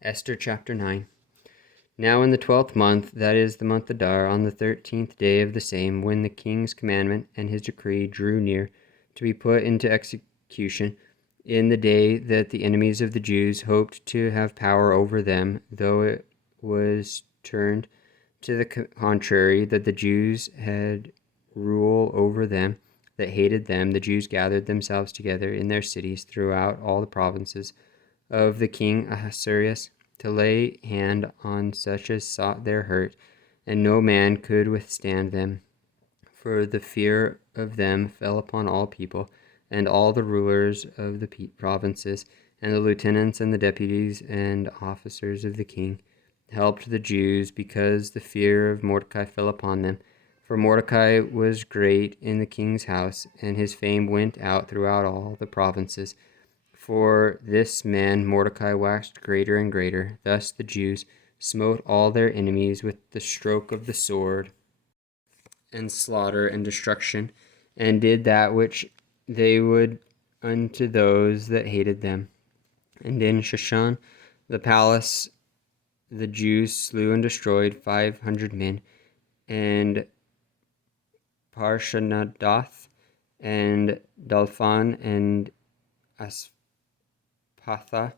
Esther chapter 9. Now in the 12th month, that is the month Adar, on the 13th day of the same, when the king's commandment and his decree drew near to be put into execution, in the day that the enemies of the Jews hoped to have power over them, though it was turned to the contrary, that the Jews had rule over them, that hated them, the Jews gathered themselves together in their cities throughout all the provinces of the king Ahasuerus, to lay hand on such as sought their hurt, and no man could withstand them. For the fear of them fell upon all people, and all the rulers of the provinces, and the lieutenants and the deputies and officers of the king helped the Jews, because the fear of Mordecai fell upon them. For Mordecai was great in the king's house, and his fame went out throughout all the provinces. For this man Mordecai waxed greater and greater. Thus the Jews smote all their enemies with the stroke of the sword, and slaughter and destruction, and did that which they would unto those that hated them. And in Shushan the palace the Jews slew and destroyed 500 men, and Parshanadath, and Dalphan, and Aspatha,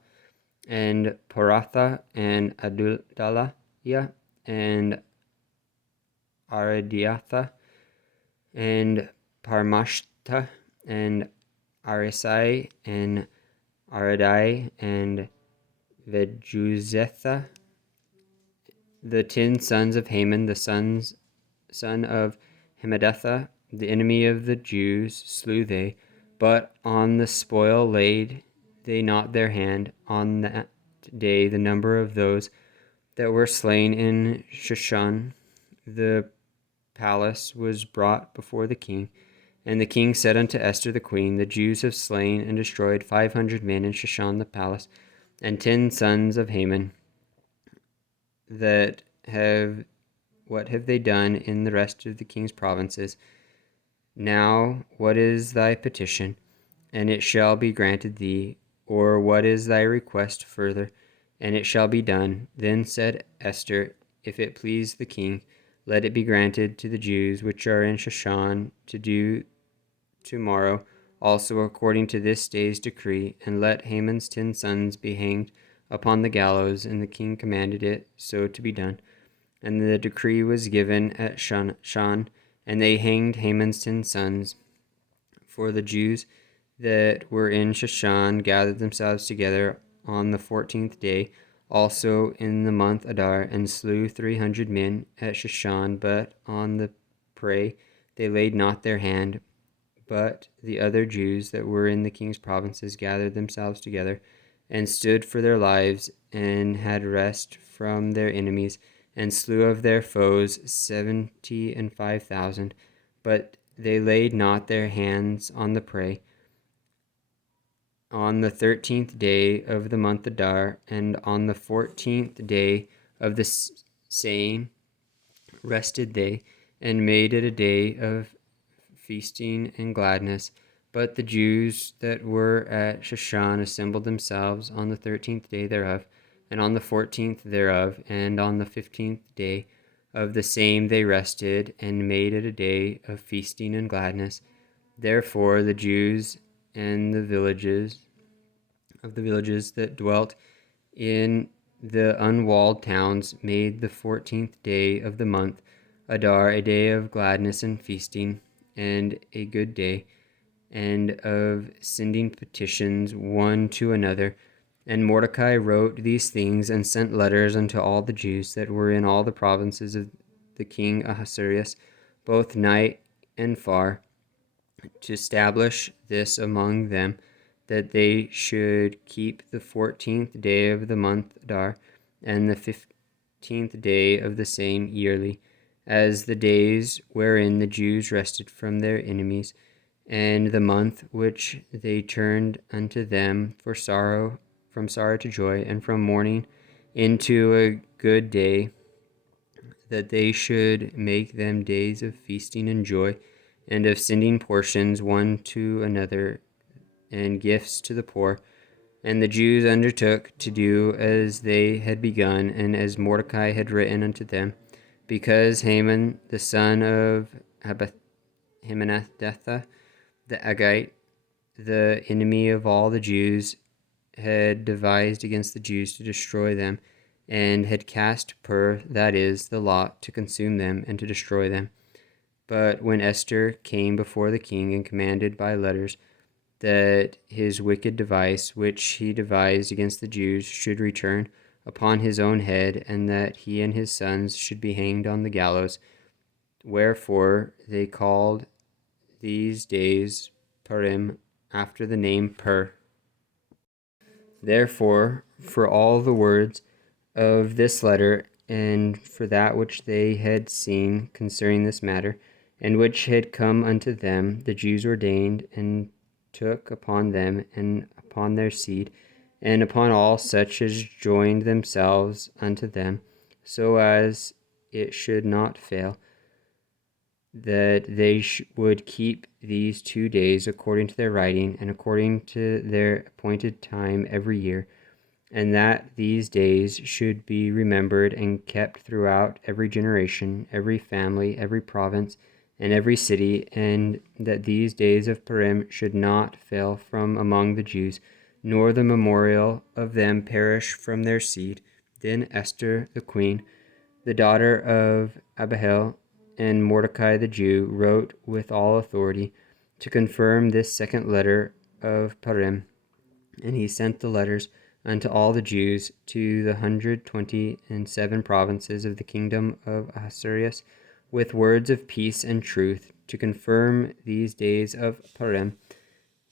and Paratha, and Adulaliah, and Aradiatha, and Parmashta, and Arisai, and Aradai, and Vejuzetha, the 10 sons of Haman, the son of Hammedatha, the enemy of the Jews, slew they, but on the spoil laid they not their hand. On that day the number of those that were slain in Shushan the palace was brought before the king. And the king said unto Esther the queen, The Jews have slain and destroyed 500 men in Shushan the palace, and 10 sons of Haman. What have they done in the rest of the king's provinces? Now what is thy petition? And it shall be granted thee. Or what is thy request further? And it shall be done. Then said Esther, If it please the king, let it be granted to the Jews which are in Shushan to do tomorrow also according to this day's decree, and let Haman's 10 sons be hanged upon the gallows. And the king commanded it so to be done. And the decree was given at Shushan, and they hanged Haman's 10 sons. For the Jews that were in Shushan gathered themselves together on the 14th day, also in the month Adar, and slew 300 men at Shushan. But on the prey they laid not their hand. But the other Jews that were in the king's provinces gathered themselves together, and stood for their lives, and had rest from their enemies, and slew of their foes 75,000. But they laid not their hands on the prey. On the 13th day of the month Adar, and on the 14th day of the same, rested they, and made it a day of feasting and gladness. But the Jews that were at Shushan assembled themselves on the 13th day thereof, and on the 14th thereof, and on the 15th day of the same they rested, and made it a day of feasting and gladness. Therefore the Jews and the villages that dwelt in the unwalled towns made the 14th day of the month Adar a day of gladness and feasting, and a good day, and of sending petitions one to another. And Mordecai wrote these things, and sent letters unto all the Jews that were in all the provinces of the king Ahasuerus, both nigh and far, to establish this among them, that they should keep the 14th day of the month Adar, and the 15th day of the same yearly, as the days wherein the Jews rested from their enemies, and the month which they turned unto them from sorrow to joy, and from mourning into a good day, that they should make them days of feasting and joy, and of sending portions one to another, and gifts to the poor, And the Jews undertook to do as they had begun, and as Mordecai had written unto them, because Haman the son of Hammedatha the Agite, the enemy of all the Jews, had devised against the Jews to destroy them, and had cast that is, the lot, to consume them and to destroy them. But when Esther came before the king and commanded by letters that his wicked device, which he devised against the Jews, should return upon his own head, and that he and his sons should be hanged on the gallows, wherefore they called these days Purim, after the name Pur. Therefore, for all the words of this letter, and for that which they had seen concerning this matter, and which had come unto them, the Jews ordained and took upon them and upon their seed, and upon all such as joined themselves unto them, so as it should not fail, that they would keep these 2 days according to their writing, and according to their appointed time every year, and that these days should be remembered and kept throughout every generation, every family, every province, and every city, and that these days of Purim should not fail from among the Jews, nor the memorial of them perish from their seed. Then Esther the queen, the daughter of Abihail, and Mordecai the Jew, wrote with all authority to confirm this second letter of Purim. And he sent the letters unto all the Jews to the 127 provinces of the kingdom of Ahasuerus, with words of peace and truth, to confirm these days of Purim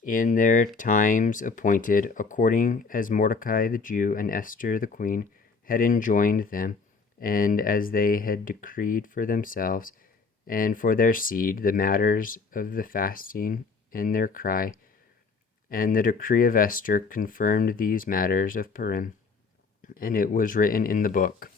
in their times appointed, according as Mordecai the Jew and Esther the queen had enjoined them, and as they had decreed for themselves and for their seed the matters of the fasting and their cry. And the decree of Esther confirmed these matters of Purim, and it was written in the book.